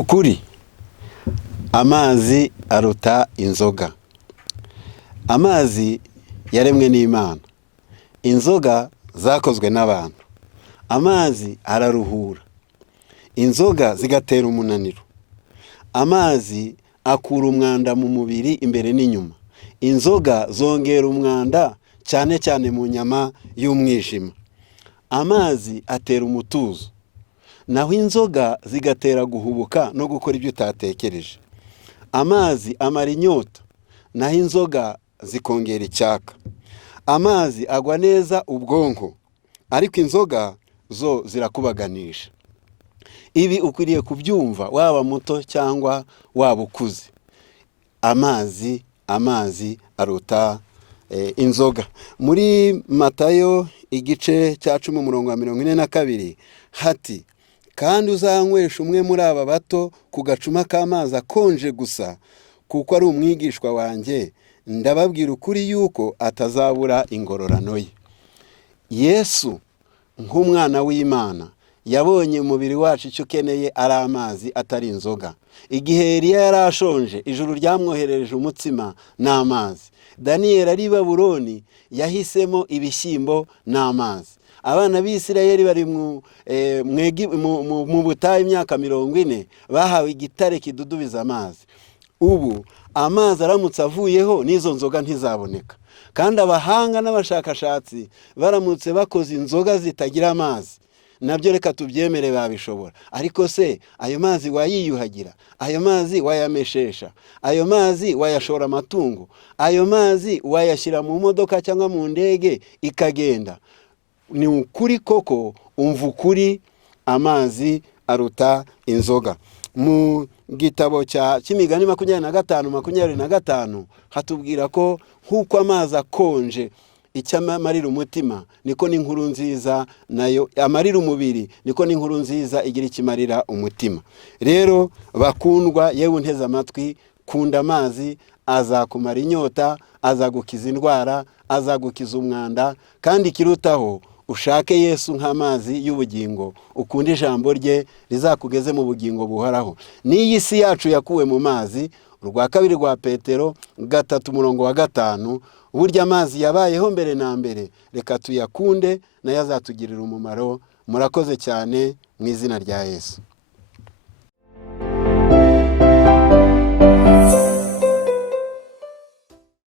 ukuri amazi aruta inzoga. Amazi yaremwe n'Imana, inzoga zakozwe n'abantu. Amazi araruhura, inzoga zigatera umunaniro. Amazi akura umwanda mu mubiri imbere n'inyuma. Inzoga zongera umwanda cyane cyane mu nyama y'umwijima. Amazi atera umutuzo, naho inzoga zigatera guhubuka no gukora ibyo utatekereje. Amazi amara inyota, naho inzoga zikongera icyaka. Amazi agwa neza ubwonko, ariko inzoga zo zirakubaganisha. Ibi ukwiriye kubyumva waba muto cyangwa waba ukuze. Amazi aruta inzoga. Muri Matayo igice cya 10:42 hati, kandi uzanywesha umwe muri aba bato ku gacuma k'amazi akonje gusa, kuko ari umwigishwa wanjye, ndababwira ukuri yuko atazabura ingororano ye. Yesu nk'umwana w'Imana yabonye umubiri wacu icyo ukeneye ari amazi atari inzoga. Igihe Eliya yari ashonje, ijuru ryamwoherereje umutsima n'amazi. Daniyeli ari i Babuloni yahisemo ibishyimbo n'amazi. Abana b'Isirayeli bari mu butayu imyaka 40 bahawe igitare kidudubiza amazi. Ubu amazi aramutse avuyeho n'izo nzoga ntizaboneka. Kandi abahanga n'abashakashatsi baramutse bakoze inzoga zitagira amazi, nabyo reka tubyemere babishobora. Ariko se ayo mazi wayiyuhagira? Ayo mazi wayameshesha? Ayo mazi wayashora amatungo? Ayo mazi wayashyira mu modoka cyangwa mu ndege ikagenda? Ni ukuri koko, umva ukuri, amazi aruta inzoga. Mu gitabo cy'Imigani 25:25 hatubwira ko nk'uko amazi akonje icyo amarira umutima, niko n'inkuru nziza nayo amarira umubiri, niko n'inkuru nziza igira ikimarira umutima. Rero bakundwa, yewe unteze amatwi, kunda amazi, azakumara inyota, azagukiza indwara, azagukiza umwanda, kandi kirutaho ushake Yesu nk'amazi y'ubugingo, ukunde ijambo rye rizakugeze mu bugingo buhoraho. N'iyi si yacu yakuwe mu mazi. Urwa kabiri rwa Petero 3:5, burya amazi yabayeho mbere na mbere, reka tuyakunde nayo azatugirira umumaro. Murakoze cyane mu izina rya Yesu.